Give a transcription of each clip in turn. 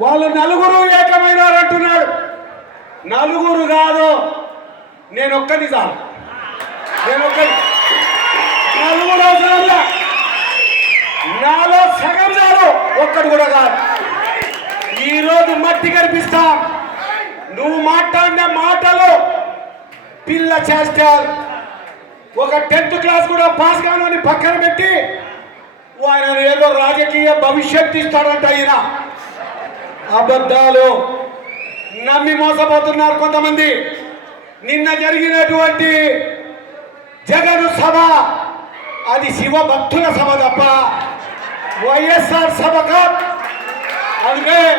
వాళ్ళు నలుగురు ఏకమైనారు అంటున్నాడు నలుగురు కాదు నేను ఒక్కని చాలు. నేను ఒక్కని నలుగురు నాలో సగం చాలు ఒక్కడు కూడా కాదు. ఈరోజు మట్టి కనిపిస్తా. నువ్వు మాట్లాడిన మాటలు పిల్ల చేస్తారు. ఒక టెన్త్ క్లాస్ కూడా పాస్ కానని పక్కన పెట్టి ఆయన ఏదో రాజకీయ భవిష్యత్తు ఇస్తాడంట ఈయన. అబద్ధాలు. నమ్మి మోసపోతున్నారు కొంతమంది. నిన్న జరిగినటువంటి జగన్ సభ అది శివ భక్తుల సభ తప్ప వైఎస్ఆర్ సభ కాదు. అందుకే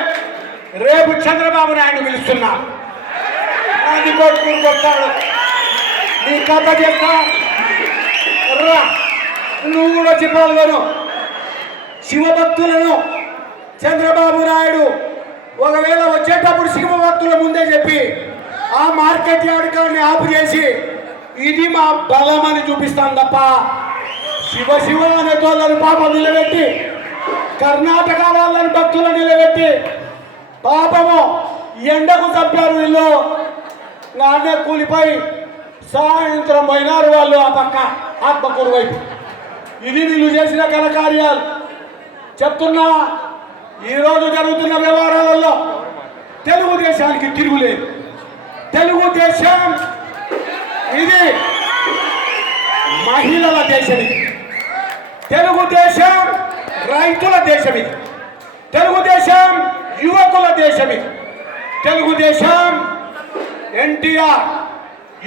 రేపు చంద్రబాబు నాయుడు పిలుస్తున్నా. అది కొట్టుకుని కొట్టాడు. నీ కథ చెప్తా నువ్వు కూడా చెప్పాలి పాల్గొను శివభక్తులను చంద్రబాబు నాయుడు ఒకవేళ వచ్చేటప్పుడు శివభక్తుల ముందే చెప్పి ఆ మార్కెట్ యార్డ్ ఆపు చేసి ఇది మా బలం అని చూపిస్తాం తప్ప శివ శివ అనే తోళ్ళని పాపం నిలబెట్టి కర్ణాటక వాళ్ళని భక్తులను నిలబెట్టి పాపము ఎండకు చంపారు వీళ్ళు. నాన్నే కూలిపోయి సాయంత్రం పోయినారు వాళ్ళు ఆ పక్క ఆత్మకూరు వైపు. ఇది వీళ్ళు చేసిన ఘనకార్యాలు చెప్తున్నా ఈరోజు జరుగుతున్న వ్యవహారాలలో తెలుగుదేశానికి తిరుగులేదు తెలుగుదేశం ఇది మహిళల దేశం ఇది. తెలుగుదేశం రైతుల దేశం ఇది. తెలుగుదేశం యువకుల దేశం ఇది. తెలుగుదేశం ఎన్టీఆర్.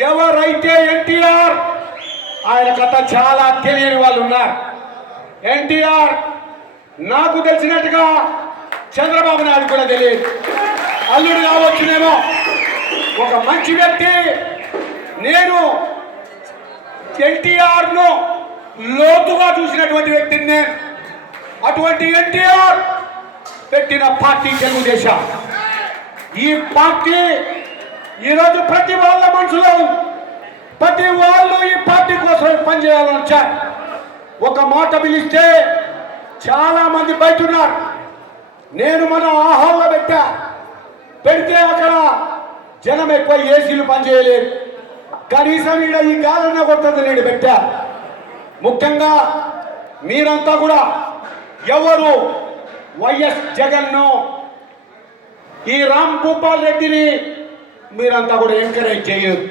ఎవరైతే ఎన్టీఆర్ ఆయన కథ చాలా తెలియని వాళ్ళు ఉన్నారు. ఎన్టీఆర్ నాకు తెలిసినట్టుగా చంద్రబాబు నాయుడు కూడా తెలియదు. అల్లుడు కావచ్చునేమో ఒక మంచి వ్యక్తి. నేను ఎన్టీఆర్ను లోతుగా చూసినటువంటి వ్యక్తిని నేను. అటువంటి ఎన్టీఆర్ పెట్టిన పార్టీ తెలుగుదేశం. ఈ పార్టీ ఈరోజు ప్రతి వాళ్ళ మనసులో ఉంది. ప్రతి వాళ్ళు ఈ పార్టీ కోసం పనిచేయాలని వచ్చారు. ఒక మాట పిలిస్తే చాలా మంది బయట ఉన్నారు. నేను మన ఆహాల్లో పెట్టా. పెడితే అక్కడ జనం ఎక్కువ ఏసీలు పనిచేయలేదు కనీసం ఈడ ఈ గాలన్న కొట్టదు నేను పెట్టా. ముఖ్యంగా మీరంతా కూడా ఎవరు వైఎస్ జగన్ను ఈ రామ్ భూపాల్ రెడ్డిని మీరంతా కూడా ఎంకరేజ్ చేయరు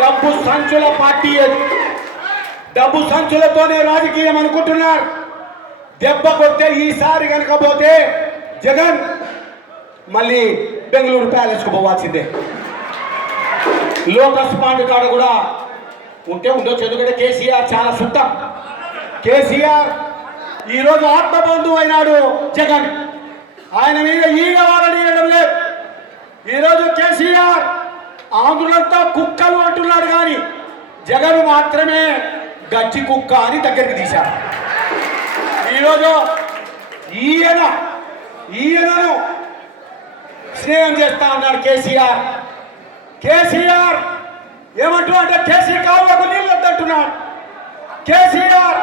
డబ్బు సంచుల పార్టీ డబ్బు సంచులతోనే రాజకీయం అనుకుంటున్నారు. దెబ్బ కొట్టే ఈసారి కనుక పోతే జగన్ మళ్ళీ బెంగళూరు ప్యాలెస్కు పోవాల్సిందే. లోకస్ పాండ్ కాడ కూడా ఉంటే ఉండొచ్చు ఎందుకంటే కేసీఆర్ చాలా సుత్తం. కేసీఆర్ ఈరోజు ఆత్మబంధువు అయినాడు జగన్. ఆయన మీద ఈగ వాడనీయడం లేదు. ఈరోజు కేసీఆర్ ఆంధ్రులంతా కుక్కలు అంటున్నాడు కానీ జగన్ మాత్రమే గచ్చి కుక్క అని దగ్గరికి తీశారు. ఈరోజు ఈయన ఈయనను స్నేహం చేస్తా అన్నాడు కేసీఆర్. కేసీఆర్ ఏమంటూ అంటే కేసీఆర్ కాలువకు నీళ్ళు వద్దంటున్నాడు. కేసీఆర్